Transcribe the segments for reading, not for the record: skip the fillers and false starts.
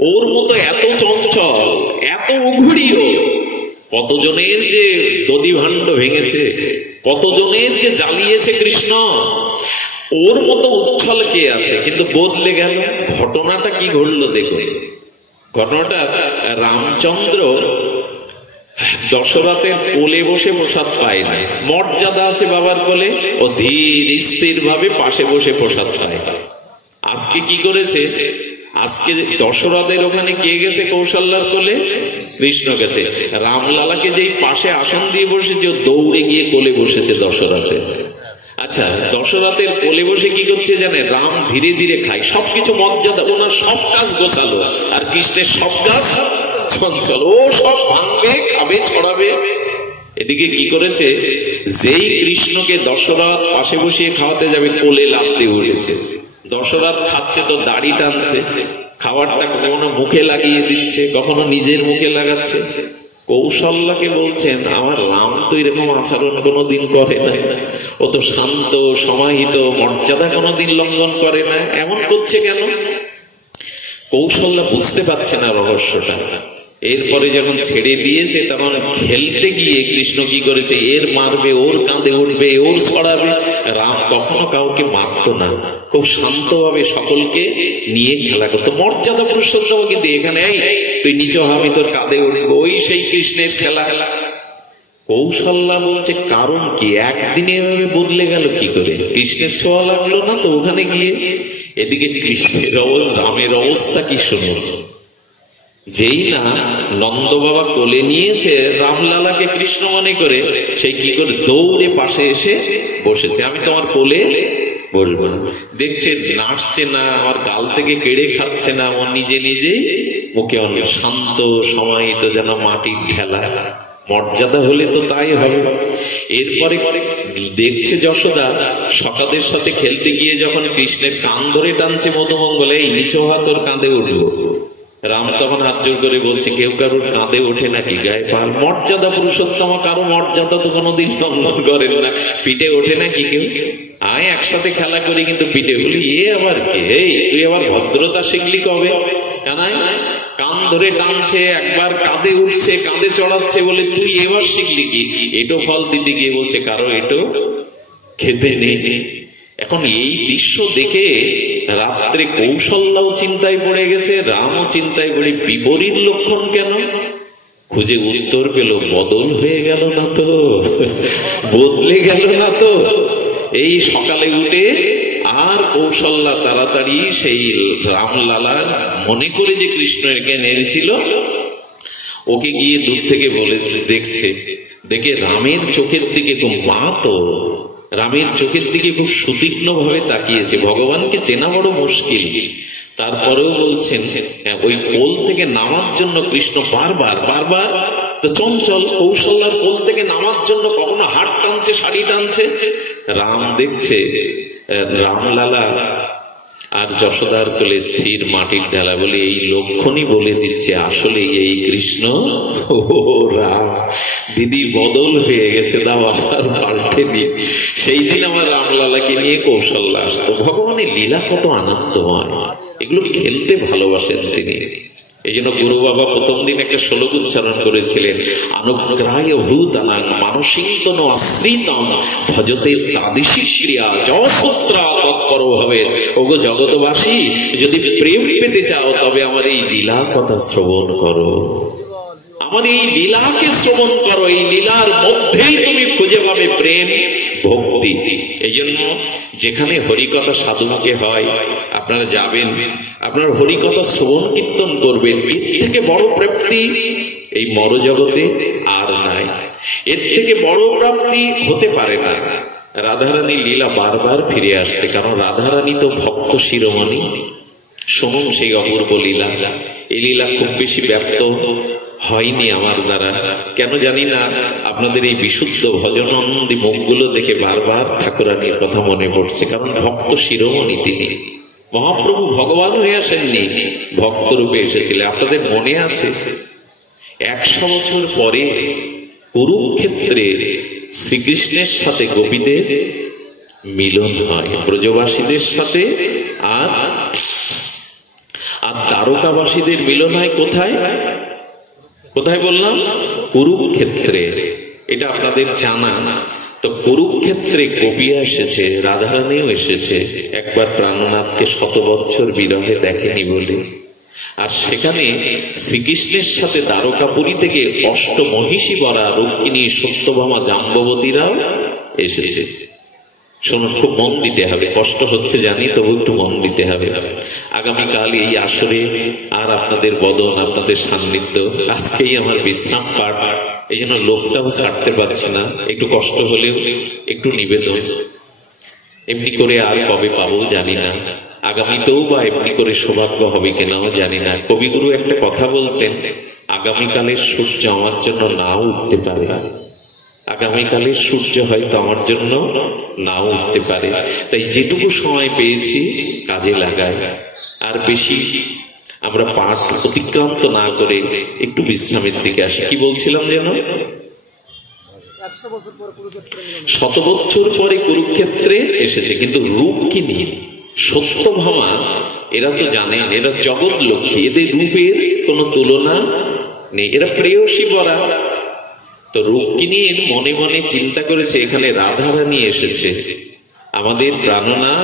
ওর মতো এত চঞ্চল, এত উঘুড়িও, কতজনের যে দধি ভাণ্ড ভেঙেছে, কতজনের যে জ্বালিয়েছে কৃষ্ণ, ওর মতো উচ্ছল কে আছে? কিন্তু বদলে গেল। ঘটনাটা কি ঘটলো দেখো। ঘটনাটা, রামচন্দ্র দশরথের কোলে বসে প্রসাদ পায় না, মর্যাদা আছে বাবার কোলে, ও ধীর স্থির ভাবে পাশে বসে প্রসাদ পায়। আজকে কি করেছে? আজকে দশরথের ওখানে কে গেছে? কৌশল্যার কোলে কৃষ্ণ গেছে। রামলালাকে যেই পাশে আসন দিয়ে বসেছে, ও দৌড়ে গিয়ে কোলে বসেছে দশরথের। আচ্ছা, দশরথের কোলে বসে কি করছে জানে? রাম ধীরে ধীরে খায়, সবকিছু মর্যাদা, ওনার সব কাজ গোছালো, আর কৃষ্ণের সব কাজ চঞ্চল। ও সব ভাঙবে, খাবে, ছড়াবে। এদিকে কি করেছে? যেই কৃষ্ণকে দশরথ পাশে বসিয়ে খাওয়াতে যাবে, কোলে লাফ দিয়ে উঠেছে। দশরথ খাচ্ছে তো দাড়ি টানছে, খাবারটা কখনো মুখে লাগিয়ে দিচ্ছে, কখনো নিজের মুখে লাগাচ্ছে। কৌশল্যাকে বলছেন, আমার রাম তো এরকম আচরণ কোনোদিন করে না, ও তো শান্ত, সমাহিত, মর্যাদা কোনোদিন লঙ্ঘন করে না, এমন করছে কেন? কৌশল্যা বুঝতে পারছে না রহস্যটা। এরপরে যখন ছেড়ে দিয়েছে, তখন খেলতে গিয়ে কৃষ্ণ কি করেছে? এর মারবে, ওর কাঁধে উঠবে, ওর ছড়াবে। রাম কখনো কাউকে মারতো না, খুব শান্তভাবে সকলকে নিয়ে খেলা করতো, মর্যাদা পুরুষোত্তম। কিন্তু এখানে এই তুই নিচে হ, আমি তোর কাঁধে উঠবো, ওই সেই কৃষ্ণের খেলা। কৌশল্যা বলছে কারণ কি? একদিনে এভাবে বদলে গেল কি করে? কৃষ্ণের ছোঁয়া লাগলো না তো ওখানে গিয়ে। এদিকে কৃষ্ণের রামের অবস্থা কি শুনুন। যেই না নন্দ বাবা কোলে নিয়েছে রামলালাকে কৃষ্ণ মনে করে, সেই কি করে দৌড়ে পাশে এসে বসেছে, আমি তোমার কোলে বসবো না। দেখছে নাচছে না, আমার গাল থেকে কেড়ে খাচ্ছে না, আমার নিজে নিজেই মুখে অনেক শান্ত সমাহিত, যেন মাটির ঢেলা। মর্যাদা হলে তো তাই হবে। এরপরে দেখছে যশোদা সখাদের সাথে খেলতে গিয়ে যখন কৃষ্ণের কান ধরে টানছে মধুমঙ্গলে, এই নিচু হাত ওর কাঁধে উঠবো। রাম তখন হাত জোর করে বলছে, কেউ কারোর কাঁধে ওঠে নাকি? গায়ে পাল, মর্যাদা পুরুষোত্তম, কারো মর্যাদা তো কোনোদিন লঙ্ঘন করেন না। পিঠে ওঠে নাকি কেউ? আয় একসাথে খেলা করি, কিন্তু পিঠে। বলি এ আবার কে? এই তুই আবার ভদ্রতা শিখলি কবে? কানাই কান ধরে টানছে, একবার কাঁধে উঠছে, কাঁধে চড়াচ্ছে, বলে তুই এবার শিখলি কি? এটো ফল দিতে গিয়ে বলছে, কারো এটো খেতে নেই। এখন এই দৃশ্য দেখে রাত্রে কৌশল্যাও চিন্তায় পড়ে গেছে, রামও চিন্তায় পড়ে, বিপরীত লক্ষণ কেন? খুঁজে উত্তর পেল, বদল হয়ে গেল না তো, বদলে গেল না তো। এই সকালে উঠে আর কৌশল্যা তাড়াতাড়ি সেই রামলালার মনে করে যে কৃষ্ণ একে নেড়েছিল, ওকে গিয়ে দূর থেকে বলে দেখছে, দেখে রামের চোখের দিকে খুব রামের চোখের দিকে খুব সুতীক্ষ্ণ ভাবে তাকিয়েছে। ভগবানকে চেনা বড় মুশকিল, তারপরেও বলছেন ওই কোল থেকে নামার জন্য কৃষ্ণ বারবার তো চঞ্চল। কৌশল্যার কোল থেকে নামার জন্য কখনো হাত টানছে, শাড়ি টানছে। রাম দেখছে রামলালা আর যশোদার কোলে স্থির মাটির ঢালা, বলে এই লক্ষণই বলে দিচ্ছে আসলে এই কৃষ্ণ। ও রাম, দিদি বদল হয়ে গেছে, দাও আবার পাল্টে নি। সেই দিন আমার রামলালাকে নিয়ে কৌশল্যা আসতো। ভগবানের লীলা কত আনন্দময়, এগুলো খেলতে ভালোবাসেন তিনি। এই জন্য গুরু বাবা প্রথম দিন একটা শ্লোক উচ্চারণ করেছিলেন, অনুগ্রাহ্য ভূতানাং মানসিন্তন আশ্রিতং ভজতে তাদিশি ক্রিয়া যশস্ত্রা তৎপর ভাবে। ওগো জগৎবাসী, যদি প্রেম পেতে চাও তবে আমার এই লীলা কথা শ্রবণ করো, আমার এই লীলাকে শ্রবণ করো। এই লীলার মধ্যেই তুমি খুঁজে পাবে প্রেম, ভক্তি। এই জন্য যেখানে হরিকথা সাধুমুখে হয় আপনারা যাবেন, আপনার হরিকথা শ্রবণ কীর্তন করবেন। এর থেকে বড় প্রাপ্তি এই মরজগতে আর নাই, এর থেকে বড় প্রাপ্তি হতে পারে না। রাধারানী লীলা বারবার ফিরে আসছে, কারণ রাধারানী তো ভক্ত শিরোমণি। শুনুন সেই অপূর্ব লীলা। এই লীলা খুব বেশি ব্যক্ত হয়নি আমার দ্বারা, কেন জানি না। আপনাদের এই বিশুদ্ধ ভজনন্দী মুখগুলো দেখে বারবার ঠাকুরানীর কথা মনে পড়ছে, কারণ ভক্ত শিরোমণি তিনি। মহাপ্রভু ভগবান হয়ে আসেননি, ভক্ত রূপে এসেছিলেন। আপনাদের মনে আছে 100 বছর পরে কুরুক্ষেত্রে শ্রীকৃষ্ণের সাথে গোপীদের মিলন হয়, ব্রজবাসীদের সাথে। আর আর দ্বারকাবাসীদের মিলন হয় কোথায়? কোথায় বললাম? কুরুক্ষেত্রে। এটা আপনাদের জানা না। তো কুরুক্ষেত্রে গোপীরা এসেছে, রাধারানীও এসেছে, একবার প্রাণনাথকে 100 বছর বিরহে দেখেনি বলে। আর সেখানে শ্রীকৃষ্ণের সাথে দ্বারকাপুরী থেকে অষ্টমহিষী বরা রুক্মিণী, সত্যভামা, জাম্ববতীরাও এসেছে। শুনুন, খুব মন দিতে হবে, কষ্ট হচ্ছে জানি, তবু একটু মন দিতে হবে। আগামীকাল এই আসরে আর আপনাদের বদন, আপনাদের সান্নিধ্য, আজকেই আমার বিশ্রাম পাঠ, এই জন্য লোকটাও ছাড়তে পারছি না। একটু কষ্ট হলেও একটু নিবেদন। এমনি করে আর কবে পাবো জানি না, আগামীতেও বা এমনি করে সৌভাগ্য হবে কিনাও জানি না। কবিগুরু একটা কথা বলতেন, আগামীকালের সূর্য আমার জন্য নাও উঠতে পারে, আগামীকালের সূর্য হয়তো আমার জন্য নাও উঠতে পারে। তাই যেটুকু সময় পেয়েছি কাজে লাগাই। আর বেশি আমরা পাঠ অতিক্রান্ত না করে একটু বিশ্রামের দিকে আসি। কি বলছিলাম যেন? 100 বছর পরে কুরুক্ষেত্রে এসেছে, কিন্তু রুক্মিণী, সত্যভামা, এরা তো জানেন এরা জগৎ লক্ষ্মী, এদের রূপের কোনো তুলনা নেই, এরা প্রেয়সী বরা। তো রুক্মিণী মনে মনে চিন্তা করেছে এখানে রাধারানী এসেছে। আমাদের প্রাণনা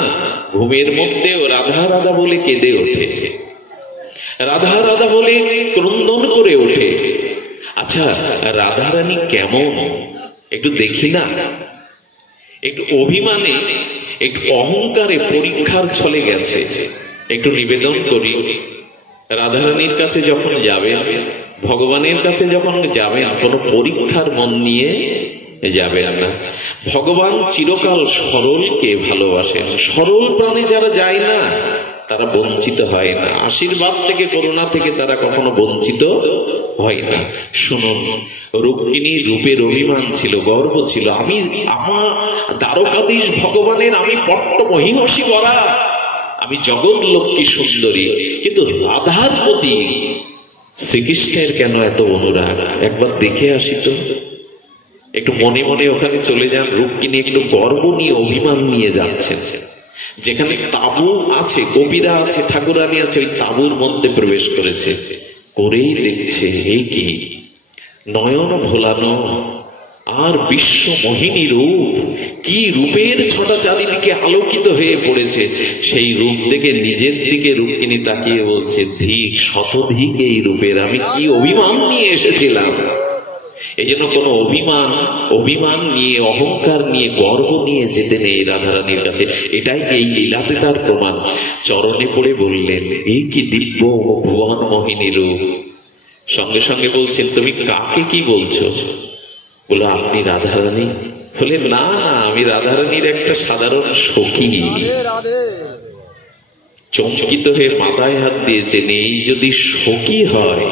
ঘুমের মধ্যেও রাধা রাধা বলে কেঁদে ওঠে, রাধা রাধা বলে ক্রন্দন করে ওঠে। আচ্ছা, রাধারানী কেমন একটু দেখি না? একটু অভিমানে, একটু অহংকারে, পরীক্ষার ছলে গেছে। একটু নিবেদন করি, রাধারানীর কাছে যখন যাবেন, ভগবানের কাছে যখন যাবেন, কোনো পরীক্ষার মন নিয়ে যাবেন না। ভগবান চিরকাল সরলকে ভালোবাসেন। সরল প্রাণে যারা যায় না তারা বঞ্চিত হয় না, আশীর্বাদ থেকে, করুণা থেকে তারা কখনো বঞ্চিত হয় না। শুনুন, রুক্মিণীর রূপের অভিমান ছিল, গর্ব ছিল। আমার দ্বারকাধীশ ভগবানের আমি পট্ট মহিষী বরা, আমি জগৎ লক্ষ্মী সুন্দরী, কিন্তু রাধার প্রতি শ্রীকৃষ্ণের কেন এত অনুরাগ? একবার দেখে আসি তো। একটু মনে মনে ওখানে চলে যান। রুক্মিণী একটু গর্ব নিয়ে, অভিমান নিয়ে যাচ্ছেন। যেখানে তাঁবু আছে, গোপীরা আছে, ঠাকুরানী আছে, ওই তাঁবুর মধ্যে প্রবেশ করেছে, করেই দেখছে এই কি নয়ন ভোলানো আর বিশ্ব মোহিনী রূপ, কি রূপের ছটা চারিদিকে আলোকিত হয়ে পড়েছে। সেই রূপ দেখে নিজের দিকে রুক্মিণী তাকিয়ে বলছে, ধিক শতধিক এই রূপের, আমি কি অভিমান নিয়ে এসেছিলাম। এই জন্য কোনো অভিমান নিয়ে, অহংকার নিয়ে, গর্ব নিয়ে যেতে নেই রাধারানীর কাছে। এটাই এই লীলাতে তার প্রমাণ। চরণে পড়ে বললেন, এই কি দিব্য ভুবন মোহিনী রূপ। সঙ্গে সঙ্গে বলছেন, তুমি কাকে কি বলছো? বলো, আপনি রাধারানী? বলে, না না, আমি রাধারানীর একটা সাধারণ সখী। চমকিত হয়ে মাথায় হাত দিয়েছেন, এই যদি সখী হয়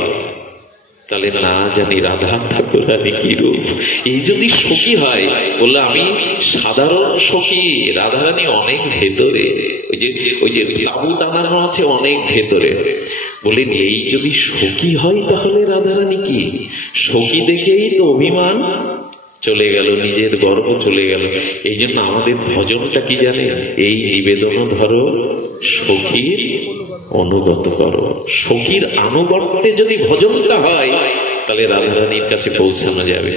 তাহলে না জানি রাধা ঠাকুরানী কি রূপ। এই যদি সখী হয়, বললো আমি সাধারণ সখী, রাধারানী অনেক ভেতরে, ওই যে তাবু টানানো আছে অনেক ভেতরে। বলেন, এই যদি সখী হয় তাহলে রাধারানী কি? সখী দেখেই তো অভিমান চলে গেল, নিজের গর্ব চলে গেল। এই জন্য আমাদের ভজনটা কি জানেন? এই নিবেদন ধরো, সখীর অনুগত করো। সখীর আনুগত্যে যদি ভজনটা হয় তাহলে রাধারানীর কাছে পৌঁছানো যাবে।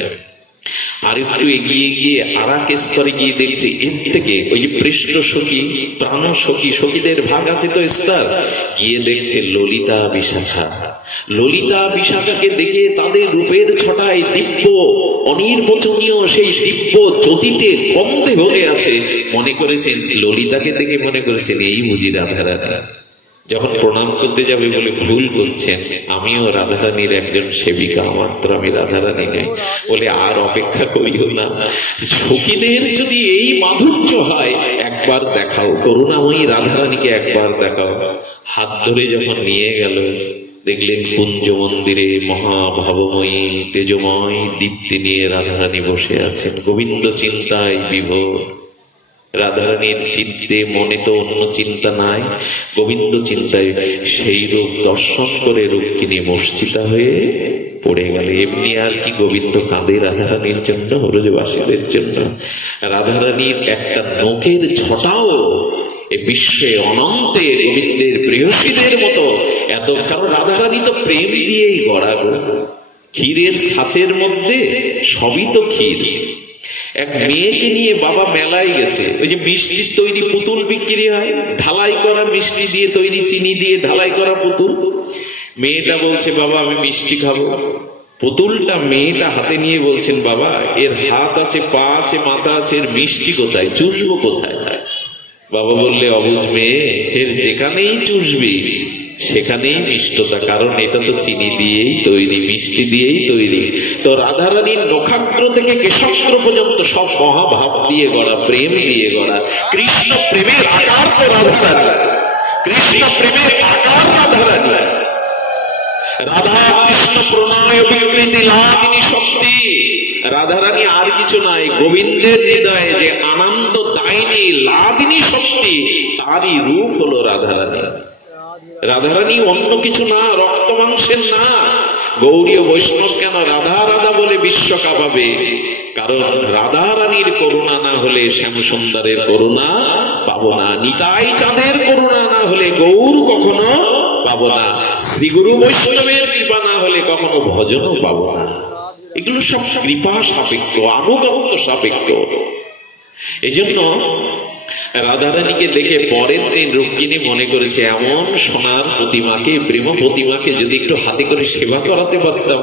আর একটু এগিয়ে গিয়ে আর এক স্তরে গিয়ে দেখছে, এর থেকে ওই যে পৃষ্ঠ সখী, প্রাণ সখী, সখীদের ভাগ আছে তো স্তর, গিয়ে দেখছে ললিতা বিশাখা। ললিতা বিশাখাকে দেখে তাদের রূপের ছটায় দিব্য অনির্বচনীয় সেই দিব্য জ্যোতিতে গন্ধে ভরে আছে। মনে করেছেন ললিতাকে দেখে মনে করেছেন এই বুঝি রাধারানী। যখন প্রণাম করতে যাবে বলে ভুল করছেন, আমিও রাধারানীর একজন সেবিকা মাত্র, আমি রাধারানী নই। বলে, আর অপেক্ষা করিও না, সখীদের যদি এই মাধুর্য হয় একবার দেখাও, করুণাময়ী রাধারানীকে একবার দেখাও। হাত ধরে যখন নিয়ে গেল, দেখলেন কুঞ্জ মন্দিরে মহাভাবময়ী তেজময় দীপ্তি নিয়ে রাধারানী বসে আছেন, গোবিন্দ চিন্তায় বিভোর। রাধারানীর চিন্তে মনে তো অন্য চিন্তা নাই, গোবিন্দ চিন্তায়। সেই রূপ দর্শন করে রুক্মিণী মূর্ছিতা হয়ে পড়ে গেল। এমনি আর কি গোবিন্দ কাঁদে রাধারানীর জন্য, ব্রজবাসীদের জন্য। রাধারানীর একটা নখের ছটাও এই বিশ্বে অনন্তে গোবিন্দের প্রেয়সীদের মতো এত, কারণ রাধারানী তো প্রেম দিয়েই গড়া গো। ক্ষীরের ছাঁচের মধ্যে সবই তো ক্ষীর। এক মেয়েকে নিয়ে বাবা মেলায় গেছে, ওই যে মিষ্টির তৈরি পুতুল বিক্রি হয়, ঢালাই করা মিষ্টি দিয়ে তৈরি, চিনি দিয়ে ঢালাই করা পুতুল। মেয়েটা বলছে বাবা আমি মিষ্টি খাবো। পুতুলটা মেয়েটা হাতে নিয়ে বলছেন বাবা এর হাত আছে, পা আছে, মাথা আছে, এর মিষ্টি কোথায়, চুষবো কোথায়? বাবা বললে অবুঝ মেয়ে, এর যেখানেই চুষবি সেখানেই মিষ্টতা, কারণ এটা তো চিনি দিয়েই তৈরি, মিষ্টি দিয়েই তৈরি। তো রাধারানীর নখাগ্র থেকে কেশাগ্র পর্যন্ত সব মহাভাব দিয়ে গড়া, প্রেম দিয়ে গড়া। কৃষ্ণ প্রেমের আকার তো রাধারানী, কৃষ্ণ প্রেমের আকার রাধারানী। রাধা কৃষ্ণ প্রণয় বিকৃতি লাদিনী শক্তি। রাধারানী আর কিছু নাই, গোবিন্দের হৃদয়ে যে আনন্দ দায়িনী লাদিনী শক্তি, তারই রূপ হলো রাধারানী। রাধারানী অন্য কিছু না, রক্ত মাংসের না। গৌরীয় বৈষ্ণব কেন রাধা রাধা বলে বিশ্ব কাঁপাবে? কারণ রাধা রানীর করুণা না হলে শ্যাম সুন্দরের করুণা পাবো না, নিতাই চাঁদের করুণা না হলে গৌর কখনো পাবো না, শ্রীগুরু বৈষ্ণবের কৃপা না হলে কখনো ভজনও পাবো না। এগুলো সব কৃপা সাপেক্ষ, আনুগত্য সাপেক্ষ। এই জন্য রাধারানীকে দেখে পরের দিন রুক্মিণী মনে করেছে এমন সোনার প্রতিমাকে, প্রেম প্রতিমাকে যদি একটু হাতে করে সেবা করাতে পারতাম।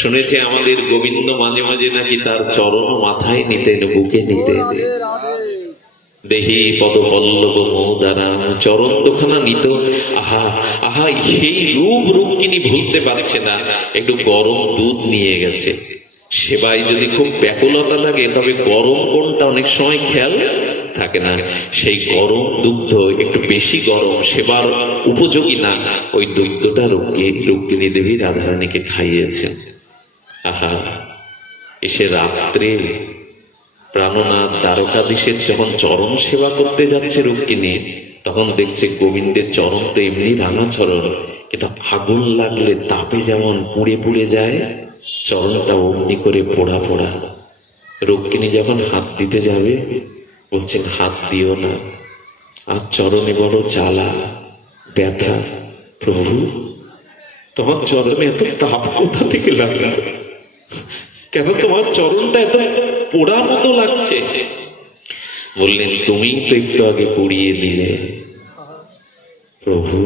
শুনেছে আমাদের গোবিন্দ মাঝে মাঝে নাকি তার চরণ মাথায় নিতেন, বুকে নিতেন। দেহি পদপল্লব মৌদারাম, চরণ দুখানা নিত। আহা আহা, সেই রূপ রুক্মিণী ভুলতে পারছে না। একটু গরম দুধ নিয়ে গেছে। সেবায় যদি খুব ব্যাকুলতা থাকে তবে গরম কোনটা অনেক সময় খেয়াল থাকে না। সেই গরম দুগ্ধ, একটু বেশি গরম, সেবার উপযোগী না, ওই দুগ্ধটা রুক্মিণী দেবী রাধারানীকে খাইয়েছেন। আহা, এসে রাত্রে প্রাণনাথ দ্বারকাধীশের যখন চরণ সেবা করতে যাচ্ছে রুক্মিণী, তখন দেখছে গোবিন্দের চরণ তো এমনি রাঙা চরণ, কিন্তু আগুন লাগলে তাপে যেমন পুড়ে পুড়ে যায়, চরণটা অমনি করে পোড়া পোড়া। রুক্মিণী যখন হাত দিতে যাবে বলছেন হাত দিও না, আর চরণে বড় জ্বালা ব্যথা। প্রভু তোমার চরণে এত তাপ কোথা থেকে লাগলো? কেন তোমার চরণটা এত পোড়া মতো লাগছে? বললেন তুমি তো একটু আগে পুড়িয়ে দিলে। প্রভু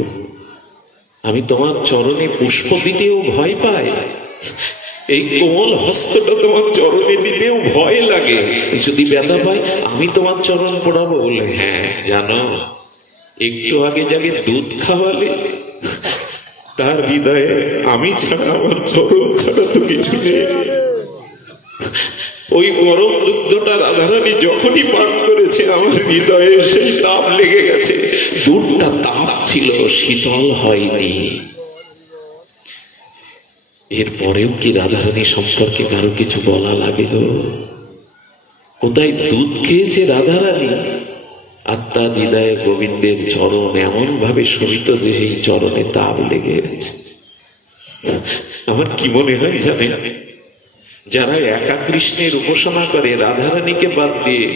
আমি তোমার চরণে পুষ্প দিতেও ভয় পাই, এই কোমল হস্তটা তোমার চরণে দিতেও ভয় লাগে, যদি ব্যথা পাই আমি তোমার চরণ পোড়াবো? বলে হ্যাঁ জানো, একটু আগে যাকে দুধ খাওয়ালে তার হৃদয়ে আমি ছাড়া, আমার চরণ ছাড়া তো কিছু নেই। ওই গরম দুগ্ধটা রাধারানী যখনই পান করেছে আমার হৃদয়ে সেই তাপ লেগে গেছে। দুধটা তাপ ছিল, শীতল হয়নি। এরপরেও কি রাধারানী সম্পর্কে কারো কিছু বলা লাগে গো? কোথায় দুধ খেয়েছে রাধারানী, আর তার হৃদয়ে গোবিন্দের চরণ এমন ভাবে শোভিত যে সেই চরণে তাপ লেগে গেছে। আমার কি মনে হয় জানে, যারা একা কৃষ্ণের উপাসনা করে রাধারানীকে বাদ দিয়ে,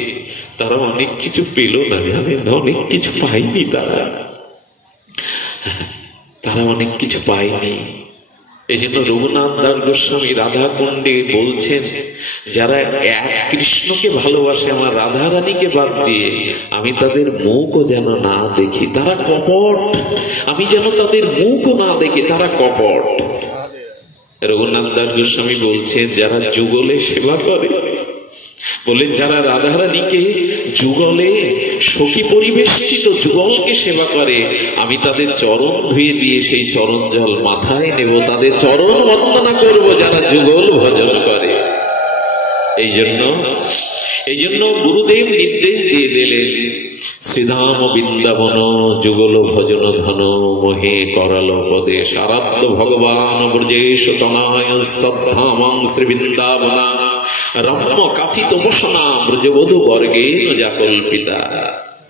তারা অনেক কিছু পেল না, জানেন, অনেক কিছু পায়নি। তারা অনেক কিছু পায়নি। এই জন্য রঘুনাথ দাস গোস্বামী রাধা কুণ্ডে বলছেন, যারা এক কৃষ্ণকে ভালোবাসে আমার রাধারানীকে বাদ দিয়ে, আমি তাদের মুখও যেন না দেখি, তারা কপট। আমি যেন তাদের মুখও না দেখি, তারা কপট। রঘুনাথ দাস গোস্বামী বলছেন, যারা যুগলে সেবা করে, বলে যারা রাধারানীকে যুগলে সখী পরিবেষ্টিত যুগলকে সেবা করে, আমি তাদের চরণ ধুয়ে দিয়ে সেই চরণ জল মাথায় নেব, তাদের চরণ বন্দনা করব যারা যুগল ভজন করে। এই জন্য গুরুদেব নির্দেশ দিয়ে দিলেন, শ্রীধাম বৃন্দাবন যুগল ভজন ধন মোহে করাল পদেশ, আরাধ্য ভগবান ব্রজেশ তনয় স্তব্ধামং শ্রী বৃন্দাবনা রম্য কাচিত উপাসনা ব্রজবধূ বর্গেন যা কল্পিতা।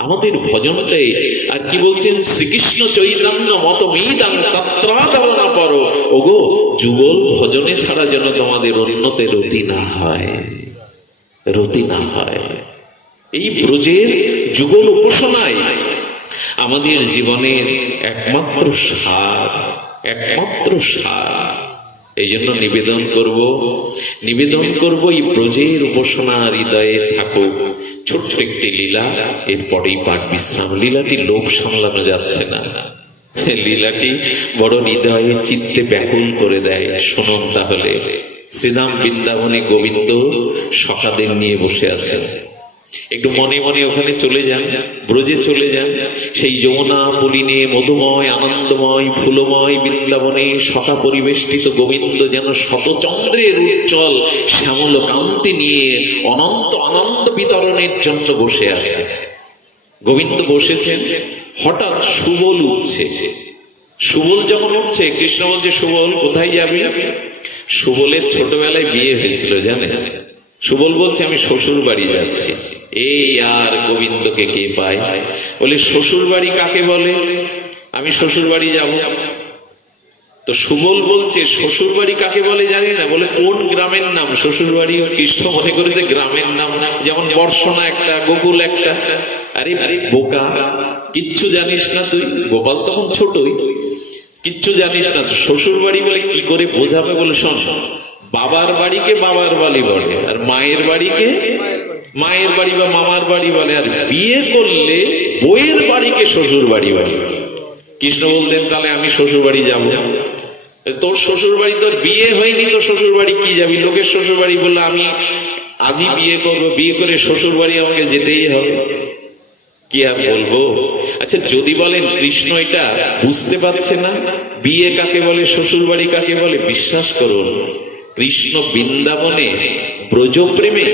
আমাদের ভজনটাই, আর কি বলছেন, শ্রীকৃষ্ণ চৈতন্য মতমিদাং তত্রাদরণা পর। ওগো যুগল ভজনে ছাড়া যেন তোমাদের অন্যতে রতি না হয়, রতি না হয়। এই ব্রজের যুগল উপাসনায় আমাদের জীবনের একমাত্র সার, একমাত্র সার। এই জন্য নিবেদন করব এই ব্রজের উপাসনা হৃদয়ে থাকুক। ছোট্ট একটি লীলা, এরপরেই পাঠ বিশ্রাম। লীলাটি লোভ সামলানো যাচ্ছে না, লীলাটি বড় হৃদয়ে চিত্তে ব্যাকুল করে দেয়। শুনুন তাহলে। শ্রীধাম বৃন্দাবনে গোবিন্দ সখাদের নিয়ে বসে আছেন। একটু মনে মনে ওখানে চলে যান, ব্রজে চলে যান। সেই যমুনা পুলিনে মধুময় আনন্দময় ফুলময় বৃন্দাবনে সখা পরিবেষ্টিত গোবিন্দ যেন শতচন্দ্রের উজ্জ্বল শ্যামল কান্তি নিয়ে অনন্ত আনন্দ বিতরণের জন্য বসে আছে। গোবিন্দ বসেছেন, হঠাৎ সুবল উঠছে। সুবল যখন উঠছে, কৃষ্ণ বলছে, সুবল কোথায় যাবি? সুবলের ছোটবেলায় বিয়ে হয়েছিল জানেন। সুবল বলছে, আমি শ্বশুর বাড়ি যাচ্ছি। এই আর গোবিন্দকে কে পায়? বলে, শ্বশুর বাড়ি কাকে বলে? আমি শ্বশুর বাড়ি যাব। তো সুবল বলছে, শ্বশুর বাড়ি কাকে বলে জানি না। বলে, কোন গ্রামের নাম শ্বশুর বাড়ি? কৃষ্ণ মনে করেছে গ্রামের নাম, যেমন বর্ষণা একটা, গোকুল একটা। আরে বোকা, কিচ্ছু জানিস না তুই। গোপাল তখন ছোটই, কিচ্ছু জানিস না। শ্বশুর বাড়ি বলে কি করে বোঝাবে? বলে, শোন, বাবার বাড়িকে বাবার বাড়ি বলে, আর মায়ের বাড়িকে মায়ের বাড়ি বা মামার বাড়ি বলে, আর বিয়ে করলে বইয়ের বাড়িকে শ্বশুর বাড়ি বলে। কৃষ্ণ বলতেন, তাহলে আমি শ্বশুর বাড়ি যাব। তোর শ্বশুর বাড়ি, তোর বিয়ে হয়নি, তো শ্বশুর বাড়ি কি যাবি? লোকের শ্বশুর বাড়ি বললো, আমি আজই বিয়ে করবো, বিয়ে করে শ্বশুর বাড়ি আমাকে যেতেই হবে। কি আর বলবো? আচ্ছা, যদি বলেন কৃষ্ণ এটা বুঝতে পারছে না বিয়ে কাকে বলে, শ্বশুর বাড়ি কাকে বলে, বিশ্বাস করুন, কৃষ্ণ বৃন্দাবনে ব্রজপ্রেমে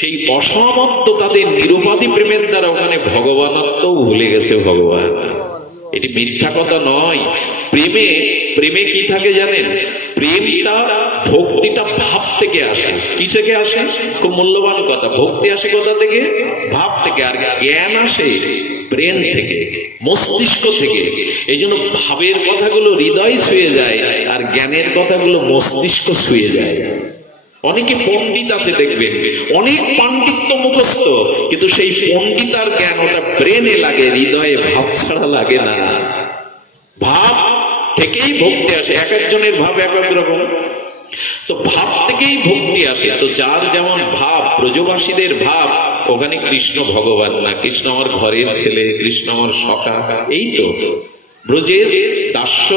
সেই অসমাপ্ত তাদের নিরুপাধি প্রেমের দ্বারা ওখানে ভগবানত্ব ভুলে গেছে। ভগবান, এটি মিথ্যা কথা নয়। প্রেমে কি থাকে জানেন? প্রেমটা, ভক্তিটা ভাব থেকে আসে। কি থেকে আসে? খুব মূল্যবান কথা। ভক্তি আসে কোথা থেকে? ভাব থেকে। আর জ্ঞান আসে ব্রেন থেকে, মস্তিষ্ক থেকে। এই জন্য ভাবের কথাগুলো হৃদয় ছুঁয়ে যায়, আর জ্ঞানের কথাগুলো মস্তিষ্ক ছুঁয়ে যায়। অনেকে পণ্ডিত আছে দেখবেন, অনেক পাণ্ডিত্য মুখস্থ, কিন্তু সেই পণ্ডিত আর জ্ঞান ওটা ব্রেনে লাগে, হৃদয়ে ভাব ছাড়া লাগে না। ভাব থেকেই ভক্তি আসে। এক একজনের ভাব এক এক রকম, তো ভাব থেকেই ভক্তি আসে। তো যার যেমন ভাব, ব্রজবাসীদের ভাব, ওখানে কৃষ্ণ ভগবান না, কৃষ্ণ আমার ঘরের ছেলে, কৃষ্ণ আমার সখা। এই তো ব্রজের দাস্য,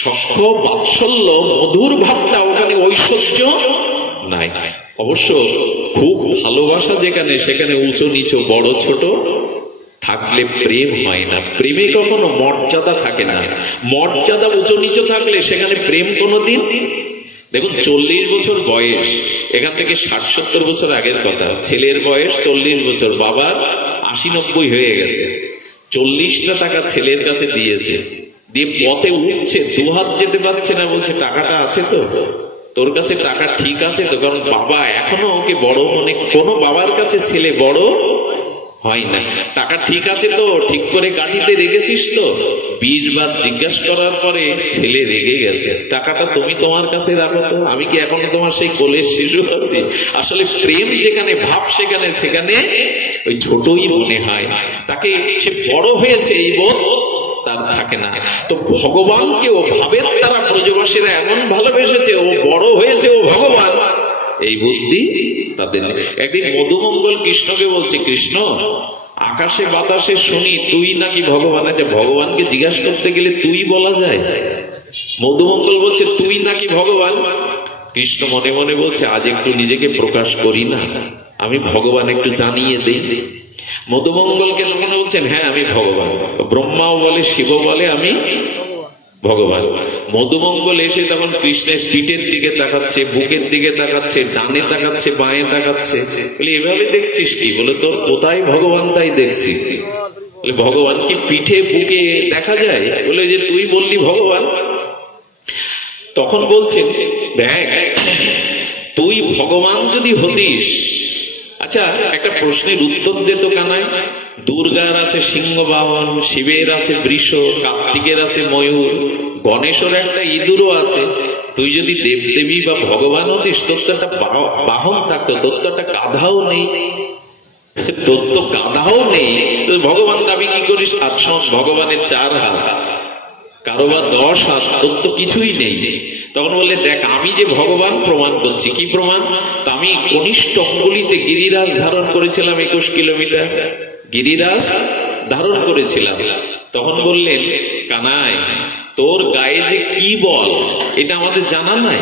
সখ্য, বাৎসল্য, মধুর ভাবটা ওখানে, ঐশ্বর্য নাই। অবশ্য খুব ভালোবাসা যেখানে, সেখানে উঁচু নিচু, বড় ছোট থাকলে প্রেম হয় না। প্রেমে কখনো মর্যাদা থাকে না। মর্যাদা উঁচু নিচু থাকলে সেখানে প্রেম কোনোদিন। দেখুন, 40 বছর বয়স, এখান থেকে 60-70 বছর আগের কথা। ছেলের বয়স 40 বছর, বাবার 80-90 হয়ে গেছে। 40টা টাকা ছেলের কাছে দিয়েছে, দিয়ে পথে উঠছে, দুহাত যেতে পারছে না। বলছে, টাকাটা আছে তো তোর কাছে? টাকা ঠিক আছে তো? কারণ বাবা এখনো ওকে বড় মনে, কোনো বাবার কাছে ছেলে বড় হয় না। টাকা ঠিক আছে তো? ঠিক করে গাড়িতে রেখেছিস তো? 20 বার জিজ্ঞাসা করার পরে ছেলে রেগে গেছে। টাকাটা তুমি তোমার কাছে রাখো তো, আমি কি এখনো তোমার সেই কোলের শিশু আছি? আসলে প্রেম যেখানে, ভাব সেখানে, সেখানে ওই ছোটই মনে হয়। তাকে সে বড় হয়েছে এই বোধ তার থাকে না। তো ভগবানকে ও ভাবের দ্বারা ব্রজবাসীরা এমন ভালোবেসেছে, ও বড় হয়েছে, ও ভগবান, এই বুদ্ধি তাদের। একদিন মধুমঙ্গল কৃষ্ণকে বলছে, কৃষ্ণ, আকাশে বাতাসে শুনি তুই নাকি ভগবান। আছে, ভগবানকে জিজ্ঞাসা করতে গেলে তুই বলা যায়? মধুমঙ্গল বলছে, তুই নাকি ভগবান। কৃষ্ণ মনে মনে বলছে, আজ একটু নিজেকে প্রকাশ করি না, আমি ভগবান একটু জানিয়ে দেই। মধুমঙ্গলকে তখন বলছেন, হ্যাঁ আমি ভগবান। ব্রহ্মাও বলে, শিব বলে আমি ভগবান। মধুমঙ্গল এসে তখন কৃষ্ণের পিঠের দিকে তাকাচ্ছে, বুকের দিকে তাকাচ্ছে, ডানে তাকাচ্ছে, বাঁয়ে তাকাচ্ছে। বলে, এভাবে দেখছিস কি? বলে, তোর কোথায় ভগবান তাই দেখছিস। বলে, ভগবান কি পিঠে বুকে দেখা যায়? বলে, যে তুই বললি ভগবান। তখন বলছেন, দেখ, তুই ভগবান যদি হতিস, আচ্ছা একটা প্রশ্নের উত্তর দে তো কানাই। দুর্গার আছে সিংহ বাহন, শিবের আছে বৃষ, কার্তিকের আছে ময়ূর, গণেশের একটা ইঁদুরও আছে। তুই যদি দেবদেবী বা ভগবান হতিস, তোর তো একটা বাহন থাকতো, তোর তো একটা গাধাও নেই। তোর তো গাধাও নেই, ভগবান দাবি কি করিস? আর ভগবানের 4 হাত, কারো বা 10 হাত, তোর তো কিছুই নেই। তখন বললে দেখ আমি যে ভগবান প্রমাণ করছি। কি প্রমাণ? তা আমি কনিষ্ঠ অঙ্গুলিতে গিরিরাজ ধারণ করেছিলাম, 21 কিলোমিটার গিরিরাজ ধারণ করেছিলাম। তখন বললেন কানাই তোর গায়ে যে কি বল এটা আমাদের জানা নাই।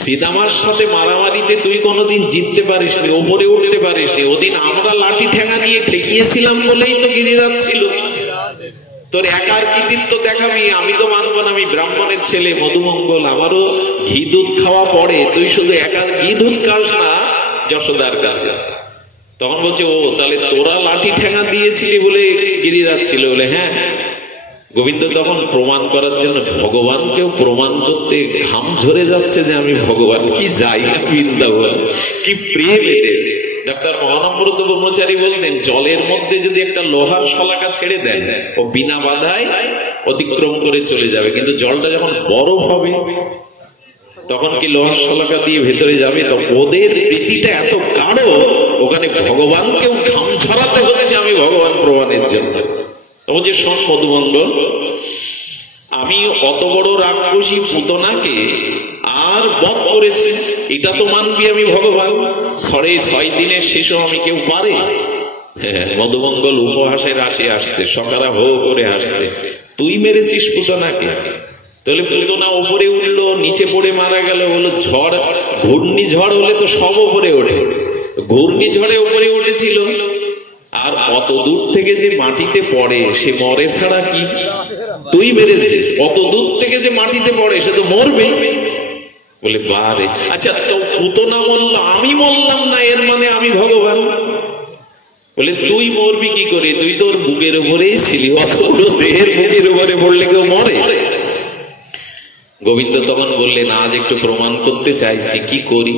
সিদামার সাথে মারামারিতে তুই কোনোদিন জিততে পারিসনি, ওপরে উঠতে পারিসনি। ওদিন আমরা লাঠি ঠেঙা নিয়ে ঠেকিয়েছিলাম বলেই তো গিরিরাজ ছিল। তোর একার কৃতিত্ব দেখাবি? আমি তো মানবো না, আমি ব্রাহ্মণের ছেলে, মধুমঙ্গল, আমারও ঘি দুধ খাওয়া পড়ে, তুই শুধু একা ঘি দুধ খাস না যশোদার কাছে। তখন বলছে ও তাহলে তোরা লাঠি ঠেঙা দিয়েছিলি বলে গিরিরাজ ছিল? বলে হ্যাঁ। গোবিন্দ তখন প্রমাণ করার জন্য ভগবানকেও প্রমাণ করতে ঘাম ঝরে যাচ্ছে যে আমি ভগবান। কি জায়গা বৃন্দাবন, কি প্রেম এদের। ডাক্তার মহানম্রত ব্রহ্মচারী বলতেন জলের মধ্যে যদি একটা লোহার শলাকা ছেড়ে দেন ও বিনা বাধায় অতিক্রম করে চলে যাবে, কিন্তু জলটা যখন বরফ হবে তখন কি লোহার শলাকা দিয়ে ভেতরে যাবে? তো ওদের প্রীতিটা এত গাঢ়, ওখানে ভগবানকেও ঘাম ঝরাতে হচ্ছে আমি ভগবান প্রমাণের জন্য। বলছে শোন মধুমঙ্গল, আমি অত বড় রাক্ষসী পুতনাকে আর বধ করেছি, এটা তো মানবি আমি ভগবান। 6.5 দিনের শেষও আমি কেউ পারে? হ্যাঁ, মধুমঙ্গল উপহাসের হাসি আসছে, সকারা হো করে আসছে। তুই মেরেছিস পুতনাকে? তাহলে পুতনা ওপরে উঠলো, নিচে পড়ে মারা গেল। হলো ঝড়, ঘূর্ণিঝড় হলে তো সব ওপরে ওঠে, ঘূর্ণিঝড়ে ওপরে উঠেছিল। আর অত দূর থেকে যে মাটিতে পড়ে সে মরে ছাড়া কি? তুই মেরেছিস, অত দূর থেকে যে মাটিতে পড়ে সে তো মরবে। বলে বারে, আচ্ছা তো পুতনা মরল, আমি মরলাম না, এর মানে আমি ভগবান? বলে তুই মরবি কি করে? তুই তোর বুকের উপরেই ছিলি, অত বড় দেহের বুকের উপরে পড়লে কেউ মরে? গোবিন্দ তখন বললেন আজ একটু প্রমাণ করতে চাইছি, কি করি?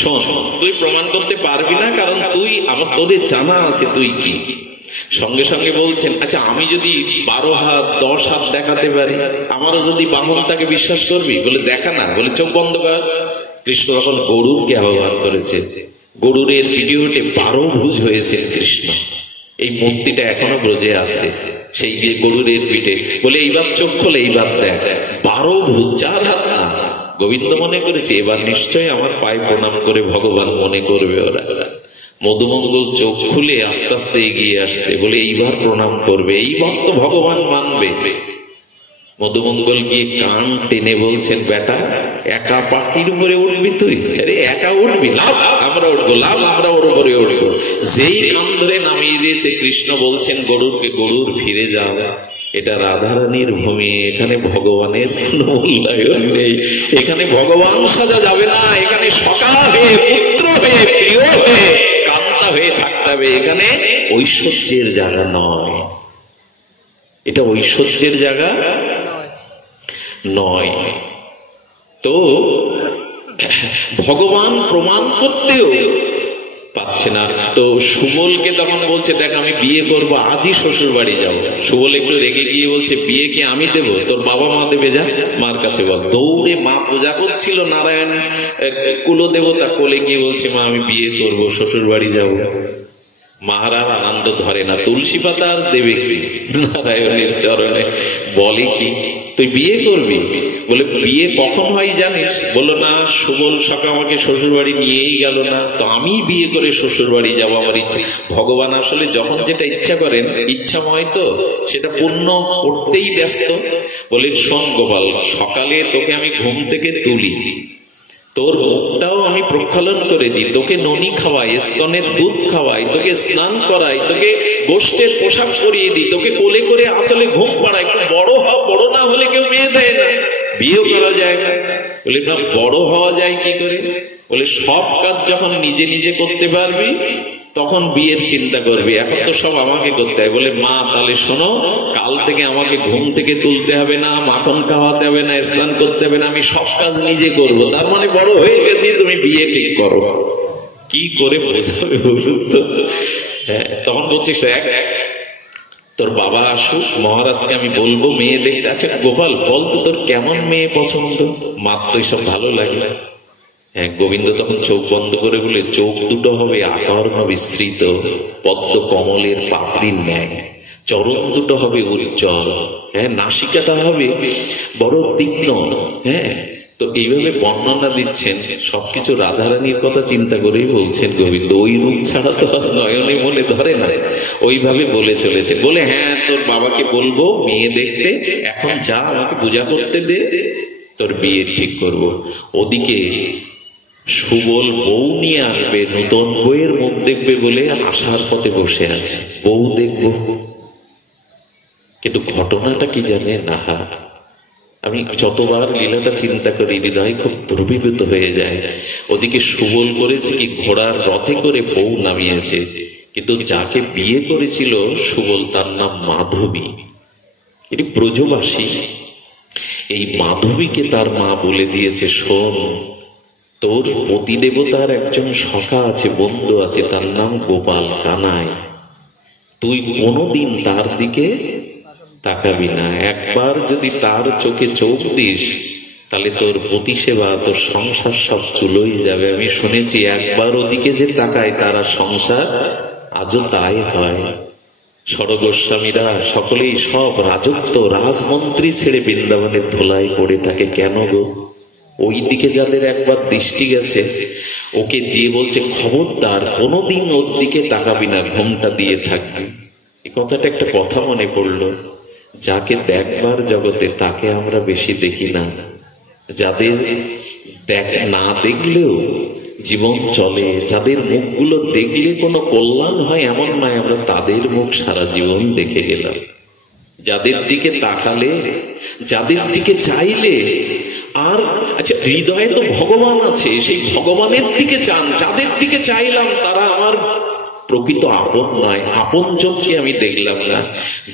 শোন, তুই প্রমাণ করতে পারবি না, কারণ তুই আমার, তোদের জানা আছে তুই কি। সঙ্গে সঙ্গে বলছেন আচ্ছা আমি যদি 12 হাত 10 হাত দেখাতে পারি, আমারও যদি বামন তাকে বিশ্বাস করবি? বলে দেখা না। বলে চোখ বন্ধ কর। কৃষ্ণ তখন গরুরকে আহ্বান করেছে। গরুরের ভিডিওতে 12 ভুজ হয়েছে কৃষ্ণ, এই মূর্তিটা এখনো ব্রজে আছে, সেই যে গরুরের পিঠে। বলে এইবার চোখ খোলে, এইবার দেখ 12 ভুজ, 4 হাত না। গোবিন্দ মনে করেছে এবার নিশ্চয়ই আমার পায়ে প্রণাম করে ভগবান মনে করবে ওরা। মধুমঙ্গল চোখ খুলে আস্তে আস্তে এগিয়ে আসছে, বলে এইবার প্রণাম করবে, এইবার তো ভগবান মানবে। মধুমঙ্গল গিয়ে কান টেনে বলছেন বেটা একা পাখির উপরে উঠবি তুই? আরে একা উঠবি, লাভ আমরা উঠবো, লাভ আমরা ওর উপরে উঠবো। যেই কান ধরে নামিয়ে দিয়েছে কৃষ্ণ বলছেন গরুরকে, গরুর ফিরে যাও, এটা রাধারানীর ভূমি, এখানে ভগবানের কোন মূল্যায়ন নেই, এখানে ভগবান সাজা যাবে না, এখানে সখা হয়ে, পুত্র হয়ে, প্রিয় হয়ে, কান্তা হয়ে থাকতে হবে। এখানে ঐশ্বর্যের জায়গা নয়, এটা ঐশ্বর্যের জায়গা নয়। তো ভগবান প্রমাণ করতেও পাচ্ছে না। তো সুবলকে তখন বলছে দেখ আমি বিয়ে করবো, আজই শ্বশুর বাড়ি যাবো। সুবল একটু রেগে গিয়ে বলছে বিয়ে কি আমি দেবো? তোর বাবা মা দেবে, যা মার কাছে বল। দৌড়ে মা পূজা করছিল নারায়ণ কুলদেবতা, কোলে গিয়ে বলছে মা আমি বিয়ে করবো, শ্বশুর বাড়ি যাবো। মাহারার আনন্দ ধরে না, তুলসী পাতা আর দেবে কি নারায়ণের চরণে। বলে কি তুই বিয়ে করবি? বলে বিয়ে কখন হয় জানিস? বললো না, সুবল সকা আমাকে শ্বশুর বাড়ি নিয়েই গেল না, তো আমি বিয়ে করে শ্বশুর বাড়ি যাবো, আমার ইচ্ছা। ভগবান আসলে যখন যেটা ইচ্ছা করেন, ইচ্ছাময় তো সেটা পূর্ণ করতেই ব্যস্ত। বলে শোন গোপাল, সকালে তোকে আমি ঘুম থেকে তুলি, তোর মুখটাও আমি প্রক্ষালন করে দিই, তোকে ননি খাওয়াই, স্তনের দুধ খাওয়াই, তোকে স্নান করাই, তোকে গোষ্ঠের পোশাক পরিয়ে দিই, তোকে কোলে করে আঁচলে ঘুম পাড়াই। একটু বড় হওয়া, বড় না হলে কেউ মেয়ে দেয় না, বিয়েও করা যায় না। বলে না, বড় হওয়া যায় কি করে? বলে সব কাজ যখন নিজে নিজে করতে পারবি তখন বিয়ের চিন্তা করবি, এখন তো সব আমাকে করতে হয়। বলে মা তাহলে শোনো, কাল থেকে আমাকে ঘুম থেকে তুলতে হবে না, মাখন খাওয়াতে হবে না, স্নান করতে হবে না, আমি সব কাজ নিজে করব। তার মানে বড় হয়ে গেছি, তুমি বিয়ে ঠিক করো। কি করে বোঝাবে বলুন তো? হ্যাঁ, তখন বলছিস এক তোর বাবা আসুক, মহারাজকে আমি বলবো মেয়ে দেখতে। আচ্ছা গোপাল বল তো তোর কেমন মেয়ে পছন্দ? মার তো এসব ভালো লাগে। হ্যাঁ, গোবিন্দ তখন চোখ বন্ধ করে বলে, চোখ দুটো হবে আকর্ণ বিস্তৃত পদ্ম কমলের পাপড়ির ন্যায়, চরণ দুটো হবে উজ্জ্বল, হ্যাঁ, নাসিকাটা হবে বড় তীক্ষ্ণ। হ্যাঁ, তো এইভাবে বর্ণনা দিচ্ছেন, সবকিছু রাধারানীর কথা চিন্তা করেই বলছেন গোবিন্দ। ওই রূপ ছাড়া তো নয়নে মনে ধরে না, ওইভাবে বলে চলেছে। বলে, হ্যাঁ, তোর বাবাকে বলবো মেয়ে দেখতে, এখন যা আমাকে পূজা করতে দে, তোর বিয়ে ঠিক করব। ওদিকে সুবল বউ নিয়ে আসবে, নতুন বউয়ের মুখ দেখবে বলে আসার পথে বসে আছে, বউ দেখবো। কিন্তু ঘটনাটা কি জানে না, আমি যতবার লীলাটা চিন্তা করি হৃদয় খুব দুর্বিভূত হয়ে যায়। ওদিকে সুবল করেছে কি, ঘোড়ার রথে করে বউ নামিয়েছে, কিন্তু যাকে বিয়ে করেছিল সুবল তার নাম মাধবী, এটি ব্রজবাসী। এই মাধবীকে তার মা বলে দিয়েছে, শোন, তোর পতি দেবতার একজন সখা আছে, বন্ধু আছে, তার নাম গোপাল কানাই, তুই কোনোদিন তার দিকে তাকাবি না। একবার যদি তার চোখে চোখ দিস তাহলে তোর পতি সেবা, তোর সংসার সব চুলোই যাবে। আমি শুনেছি একবার ওদিকে যে তাকায় তারা সংসার, আজও তাই হয়। ষড়গোস্বামীরা সকলেই সব রাজত্ব রাজমন্ত্রী ছেড়ে বৃন্দাবনের ধোলায় পড়ে থাকে। কেন গো? ওই দিকে যাদের একবার দৃষ্টি গেছে, ওকে দিয়ে বলছে, খবরদার কোনোদিন ওর দিকে তাকাবি না, ঘুমটা দিয়ে থাকবি। এই কথাটা একটা কথা মনে পড়লো, যাকে দেখবার জগতে তাকে আমরা বেশি দেখি না। যাদের না দেখলেও জীবন চলে, যাদের মুখগুলো দেখলে কোনো কল্যাণ হয় এমন নয়, আমরা তাদের মুখ সারা জীবন দেখে গেলাম। যাদের দিকে তাকালে, যাদের দিকে চাইলে, আর আচ্ছা, হৃদয়ে তো ভগবান আছে, সেই ভগবানের দিকে চান। যাদের দিকে চাইলাম তারা আমার প্রকৃত আপন নয়, আপন জনকে আমি দেখলাম না।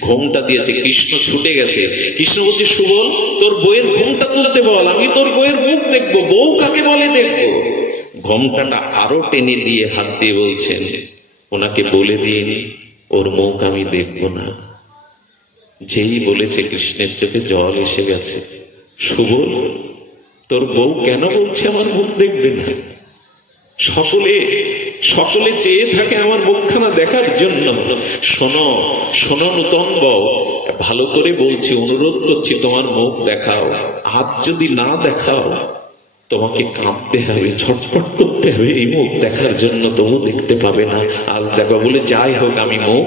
ঘুমটা দিয়েছে, কৃষ্ণ ছুটে গেছে। কৃষ্ণ বলছে, সুবল, তোর বইয়ের ঘুমটা তুলতে বল, আমি তোর বইয়ের মুখ দেখবো। বউ কাকে বলে দেখবো? ঘুমটাটা আরো টেনে দিয়ে হাত দিয়ে বলছেন, ওনাকে বলে দিন ওর মুখ আমি দেখবো না। যেই বলেছে কৃষ্ণের চোখে জল এসে গেছে। সুবল, তোর বউ কেন বলছে আমার মুখ দেখবে না? সকলে চেয়ে থাকে আমার মুখখানা দেখার জন্য। শোনো শোনো নূতন বউ, ভালো করে বলছি, অনুরোধ করছি, তোমার মুখ দেখাও। আজ যদি না দেখাও তোমাকে কাঁদতে হবে, ছটফট করতে হবে এই মুখ দেখার জন্য, তবু দেখতে পাবে না। আজ দেখো বলে, যাই হোক আমি মুখ।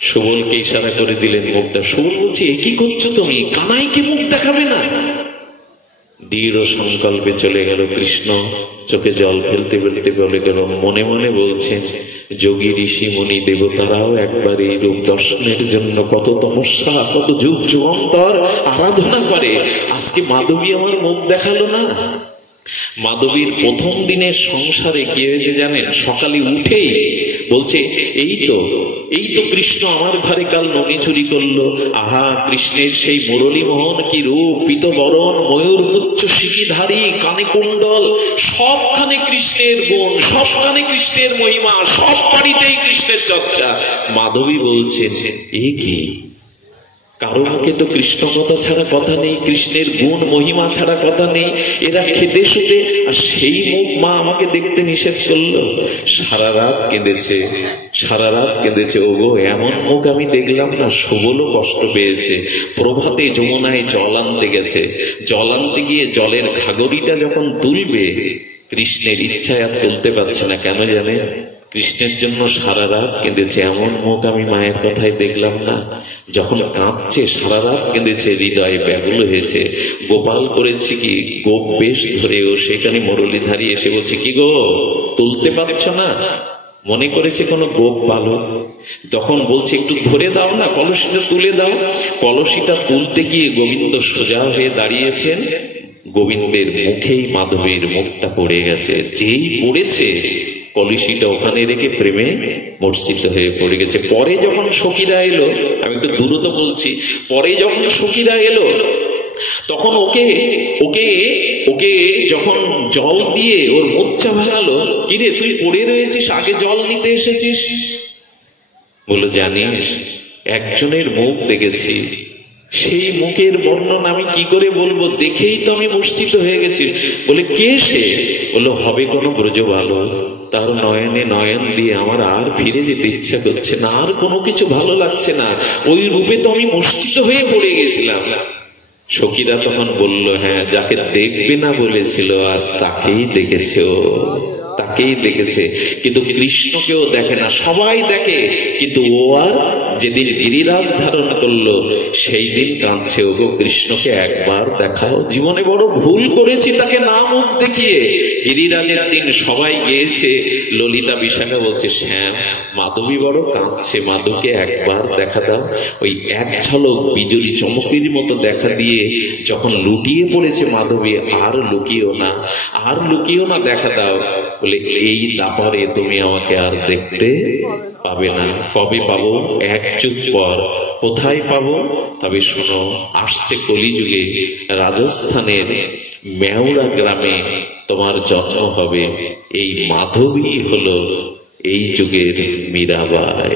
সুবলকে ইশারা করে দিলেন মুখটা। সুবল বলছে, এ কি করছো তুমি? কানাইকে মুখ দেখাবে না? দৃঢ় সংকল্পে চলে গেল কৃষ্ণ। চোখে জল ফেলতে ফেলতে বলে গেল, মনে মনে বলছেন, যোগী ঋষি মুনি দেবতারাও একবার এই রূপ দর্শনের জন্য কত তপস্যা, কত যুগ যুগান্তর আরাধনা করে। আজকে মাধবী আমার মুখ দেখালো না। মাধবীর প্রথম দিনের সংসারে কি হয়েছে জানেন? সকালে উঠেই বলছে, এই তো কৃষ্ণ আমার ঘরে কাল ননি চুরি করলো। আহা, কৃষ্ণের সেই মুরলী মোহন কি রূপ! পীতবরণ, ময়ূর পুচ্ছ শিখিধারী, কানে কুণ্ডল, সবখানে কৃষ্ণের গুণ, সবখানে কৃষ্ণের মহিমা, সব বাড়িতেই কৃষ্ণের চর্চা। মাধবী বলছেন, এ কি? কারো মুখে তো কৃষ্ণ কথা ছাড়া কথা নেই, কৃষ্ণের গুণ মহিমা ছাড়া কথা নেই। এরা খেতে শুতে, আর সেই মুখ মা আমাকে দেখতে নিষেধ করলো। সারা রাত কেঁদেছে। ওগো, এমন মুখ আমি দেখলাম না। সুবলও কষ্ট পেয়েছে। প্রভাতে যমুনায় জল আনতে গেছে, জল আনতে গিয়ে জলের ঘাগরিটা যখন তুলবে, কৃষ্ণের ইচ্ছায় আর তুলতে পারছে না। কেন জানে? কৃষ্ণের জন্য সারা রাত কেঁদেছে। এমন মুখ আমি মায়ের কথায় দেখলাম না। যখন কাঁদছে, সারা রাত কেঁদেছে, হৃদয় ব্যাকুল হয়েছে। গোপাল করেছে কি, গোপ বেশ ধরে ও সেখানে মুরলীধারী এসে বলছে, কি গো, তুলতে পারছ না? মনে করেছে কোনো গোপ বালক। তখন বলছে, একটু ধরে দাও না, কলসিটা তুলে দাও। কলসিটা তুলতে গিয়ে গোবিন্দ সোজা হয়ে দাঁড়িয়েছেন। গোবিন্দের মুখেই মাধবীর মুখটা পড়ে গেছে। যেই পড়েছে, কলসিটা ওখানে রেখে প্রেমে মূর্ছিত হয়ে পড়ে গেছে। পরে যখন সখীরা এলো, আমি একটু দ্রুত বলছি, পরে যখন সখীরা এলো তখন ওকে যখন জল দিয়ে ওর মোচ্চা ভাঙালো, কিরে তুই পড়ে রয়েছিস, আগে জল নিতে এসেছিস? বলে, জানিস, একজনের মুখ দেখেছি সেই মুখের বর্ণনা আমি কি করে বলবো, দেখেই তো আমি মূর্ছিত হয়ে গেছি। বলে কে সে? বললো হবে কোনো ব্রজবালক, তার নয়নে নয়ন দিয়ে আমার আর ফিরে যেতে ইচ্ছা করছে না, আর কোনো কিছু ভালো লাগছে না, ওই রূপে তো আমি মূর্ছিত হয়ে পড়ে গেছিলাম। সখীরা তখন বলল, হ্যাঁ, যাকে দেখবে না বলেছিল আজ তাকেই দেখেছে, ও তাকেই দেখেছে। কিন্তু কৃষ্ণকেও দেখে না, সবাই দেখে, কিন্তু ও আর যেদিন গিরিরাজ ধারণ করলো সেই দিন কাঁদছে, ওগো কৃষ্ণকে একবার দেখাও, জীবনে বড় ভুল করেছি তাকে না মুখ দেখিয়ে। গিরিরাজের দিন সবাই গিয়েছে, ললিতা বিশাখা বলছে, শ্যাম মাধবী বড় কাঁদছে, মাধবকে একবার দেখা দাও। ওই এক ঝলক বিজুলি চমকের মতো দেখা দিয়ে যখন লুটিয়ে পড়েছে মাধবী, আর লুকিও না, আর লুকিও না, দেখা দাও। বলে এই তারপরে তুমি আমাকে আর দেখতে পাবে না। কবে পাবো? এক যুগ পর। কোথায় পাবো? তবে শোনো, আসছে কলিযুগে রাজস্থানের মেওড়া গ্রামে তোমার জন্ম হবে। এই মাধবী হলো এই যুগের মীরাবাই,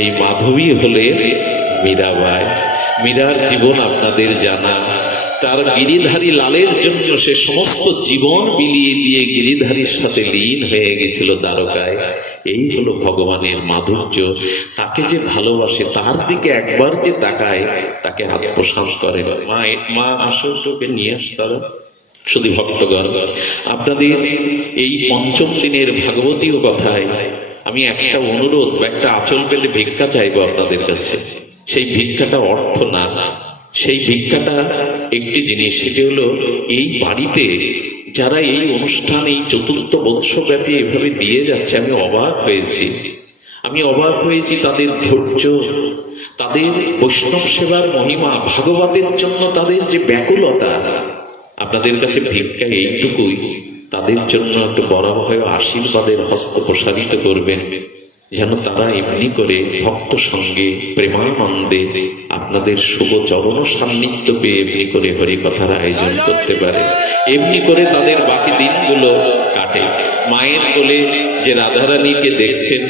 এই মাধবী হলেন মীরাবাই। মীরার জীবন আপনাদের জানা, তার গিরিধারী লালের জন্য সে সমস্ত জীবন বিলিয়ে দিয়ে গিরিধারীর সাথে লীন হয়ে গেছিল দ্বারকায়। এই হলো ভগবানের মাধুর্য। তাকে যে ভালোবাসে, তার দিকে একবার যে তাকায়, তাকে আত্মসাৎ করে। মা আসরকে নিয়ে আসতে। শুধু ভক্তগণ, আপনাদের এই পঞ্চম দিনের ভাগবতীয় কথায় আমি একটা অনুরোধ বা একটা আঁচল পেতে ভিক্ষা চাইবো আপনাদের কাছে। সেই ভিক্ষাটা অর্থ না, সেই ভিক্ষাটা একটি জিনিস, সেটি হলো এই বাড়িতে যারা এই অনুষ্ঠান এই চতুর্থ বৎসরব্যাপী এভাবে দিয়ে যাচ্ছে, আমি অবাক হয়েছি তাদের ধৈর্য, তাদের বৈষ্ণব সেবার মহিমা, ভাগবতের জন্য তাদের যে ব্যাকুলতা। আপনাদের কাছে ভিক্ষা এইটুকুই, তাদের জন্য একটু বরাবর আশীর্বাদের হস্ত প্রসারিত করবেন, যেন তারা এমনি করে ভক্ত সঙ্গে প্রেমানন্দে আপনাদের শুভ চরণ সান্নিধ্য পেয়ে এমনি করে হরিকথার আয়োজন করতে পারে, এমনি করে তাদের বাকি দিনগুলো কাটে। মায়ের কোলে যে রাধারানীকে দেখছেন,